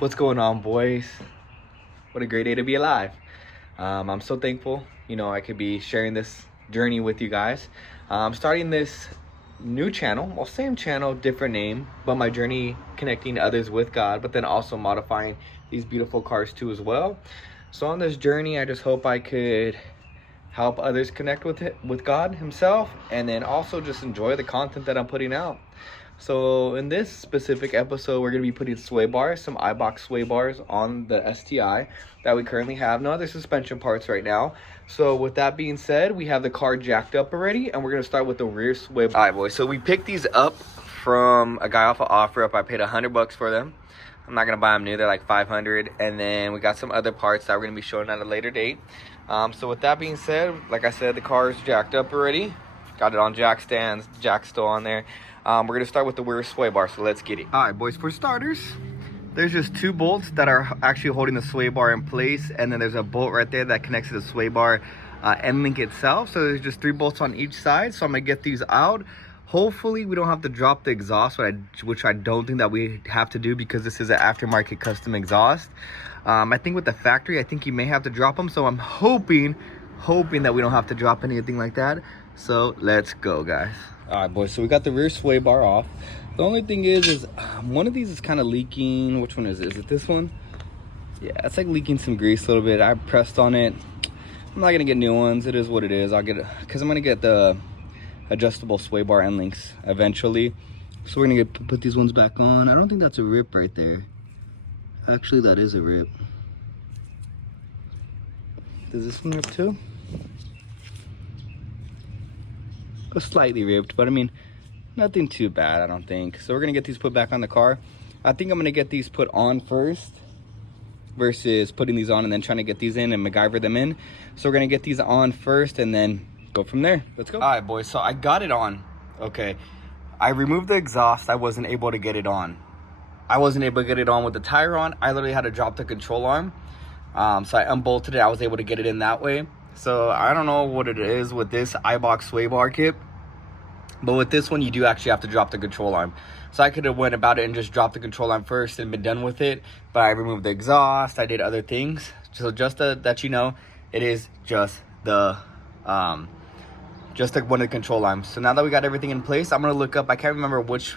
What's going on, boys? What a great day to be alive. I'm so thankful, I could be sharing this journey with you guys. I'm starting this new channel, well, same channel, different name, but my journey connecting others with God, but then also modifying these beautiful cars too as well. So on this journey, I just hope I could help others connect with God himself, and then also just enjoy the content that I'm putting out. So in this specific episode, we're going to be putting sway bars, some Eibach sway bars on the STI that we currently have. No other suspension parts right now. So with that being said, we have the car jacked up already, and we're going to start with the rear sway bar. All right, boys, so we picked these up from a guy off of OfferUp. I paid $100 for them. I'm not going to buy them new. They're like $500. And then we got some other parts that we're going to be showing at a later date. So with that being said, like I said, the car is jacked up already. Got it on jack stands, jack still on there. We're going to start with the rear sway bar, so let's get it. All right, boys, for starters, there's just two bolts that are actually holding the sway bar in place, and then there's a bolt right there that connects to the sway bar end link itself. So there's just 3 bolts on each side, so I'm going to get these out. Hopefully, we don't have to drop the exhaust, which I don't think that we have to do because this is an aftermarket custom exhaust. I think with the factory, I think you may have to drop them, so I'm hoping that we don't have to drop anything like that. So let's go, guys. All right, boys, so we got the rear sway bar off. The only thing is one of these is kind of leaking. Which one is it? Is it this one? Yeah, it's like leaking some grease a little bit. I pressed on it. I'm not gonna get new ones. It is what it is. I'll get it because I'm gonna get the adjustable sway bar end links eventually. So we're gonna put these ones back on. I don't think that's a rip right there. Actually, that is a rip. Does this one rip too? Slightly ripped, but I mean, nothing too bad, I don't think. So we're gonna get these put back on the car. I think I'm gonna get these put on first versus putting these on and then trying to get these in and MacGyver them in. So we're gonna get these on first and then go from there. Let's go. All right, boys, so I got it on. Okay, I removed the exhaust. I wasn't able to get it on. I wasn't able to get it on with the tire on. I literally had to drop the control arm. So I unbolted it. I was able to get it in that way. So I don't know what it is with this Eibach sway bar kit, but with this one you do actually have to drop the control arm. So I could have went about it and just dropped the control arm first and been done with it, but I removed the exhaust. I did other things. So just that you know, it is just the one of the control arms. So now that we got everything in place, I'm gonna look up. I can't remember which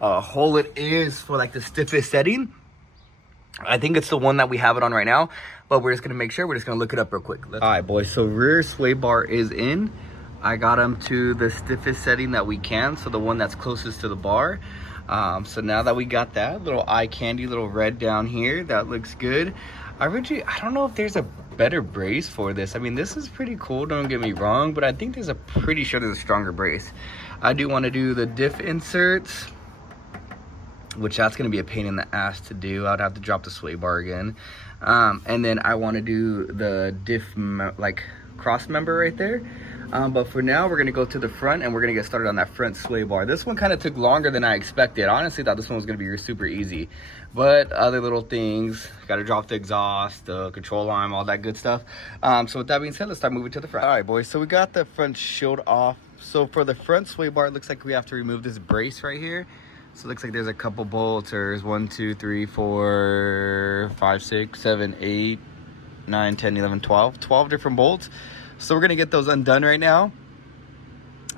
hole it is for like the stiffest setting. I think it's the one that we have it on right now, but we're just gonna make sure. We're just gonna look it up real quick. All right, boys, so rear sway bar is in. I got them to the stiffest setting that we can, so the one that's closest to the bar. So now that we got that little eye candy, little red down here, that looks good. I don't know if there's a better brace for this. I mean, this is pretty cool, don't get me wrong, but I think pretty sure there's a stronger brace. I do want to do the diff inserts, which that's going to be a pain in the ass to do. I'd have to drop the sway bar again. And then I want to do the diff cross member right there. But for now, we're going to go to the front and we're going to get started on that front sway bar. This one kind of took longer than I expected. I honestly thought this one was going to be super easy. But other little things, got to drop the exhaust, the control arm, all that good stuff. So with that being said, let's start moving to the front. All right, boys, so we got the front shield off. So for the front sway bar, it looks like we have to remove this brace right here. So it looks like there's a couple bolts. There's 1, 2, 3, 4, 5, 6, 7, 8, 9, 10, 11, 12 different bolts. So we're gonna get those undone right now,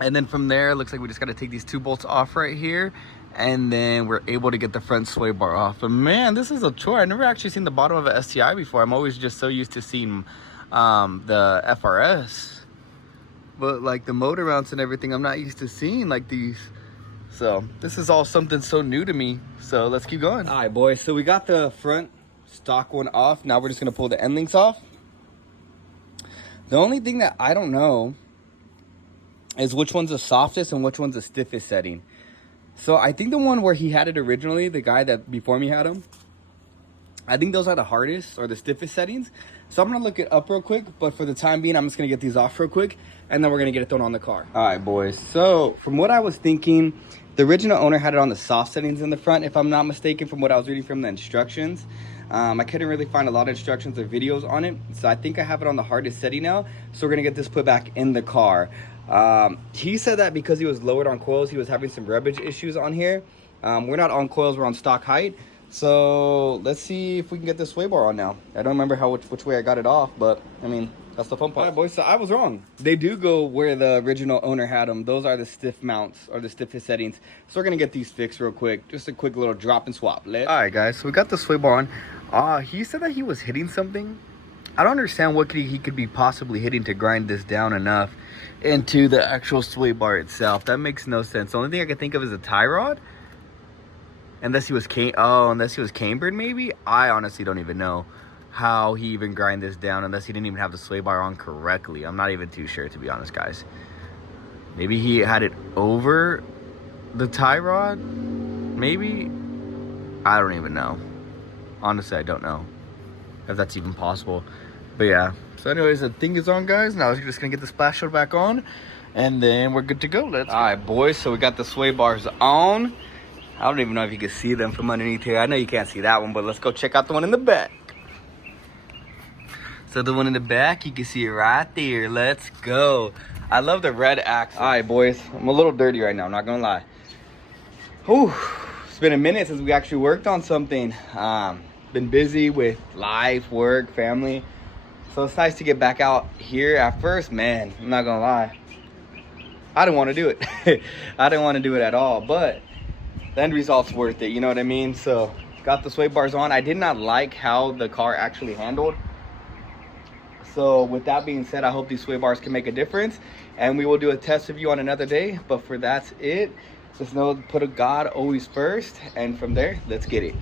and then from there it looks like we just got to take these 2 bolts off right here, and then we're able to get the front sway bar off. But man, this is a chore. I've never actually seen the bottom of an STI before. I'm always just so used to seeing the FRS, but like the motor mounts and everything, I'm not used to seeing like these. So this is all something so new to me. So let's keep going. All right, boys, so we got the front stock one off. Now we're just gonna pull the end links off. The only thing that I don't know is which one's the softest and which one's the stiffest setting. So I think the one where he had it originally, the guy that before me had him, I think those are the hardest or the stiffest settings. So I'm gonna look it up real quick, but for the time being, I'm just gonna get these off real quick, and then we're gonna get it thrown on the car. All right, boys, so from what I was thinking, the original owner had it on the soft settings in the front, if I'm not mistaken, from what I was reading from the instructions. I couldn't really find a lot of instructions or videos on it, so I think I have it on the hardest setting now. So we're gonna get this put back in the car. He said that because he was lowered on coils, he was having some rubbage issues on here. We're not on coils, we're on stock height. So let's see if we can get this sway bar on now. I don't remember which way I got it off, but I mean, that's the fun part. All right, boys, so I was wrong. They do go where the original owner had them. Those are the stiff mounts or the stiffest settings. So we're gonna get these fixed real quick. Just a quick little drop and swap. All right, guys, so we got the sway bar on. He said that he was hitting something. I don't understand what he could be possibly hitting to grind this down enough into the actual sway bar itself. That makes no sense. The only thing I can think of is a tie rod. Unless he was cambered, maybe. I honestly don't even know how he even grind this down, unless he didn't even have the sway bar on correctly. I'm not even too sure, to be honest, guys. Maybe he had it over the tie rod, maybe. I don't even know. Honestly, I don't know if that's even possible. But yeah, so anyways, the thing is on, guys. Now we're just gonna get the splash shield back on, and then we're good to go. All right, boys, so we got the sway bars on. I don't even know if you can see them from underneath here. I know you can't see that one, but let's go check out the one in the back. So the one in the back, you can see it right there. Let's go. I love the red axle. All right, boys, I'm a little dirty right now, I'm not gonna lie. Whew, it's been a minute since we actually worked on something. Been busy with life, work, family. So it's nice to get back out here. At first, man, I'm not gonna lie, I didn't want to do it. I didn't want to do it at all, but the end result's worth it, you know what I mean? So got the sway bars on. I did not like how the car actually handled. So with that being said, I hope these sway bars can make a difference, and we will do a test review on another day. But for that's it. Just know, put a God always first, and from there, let's get it.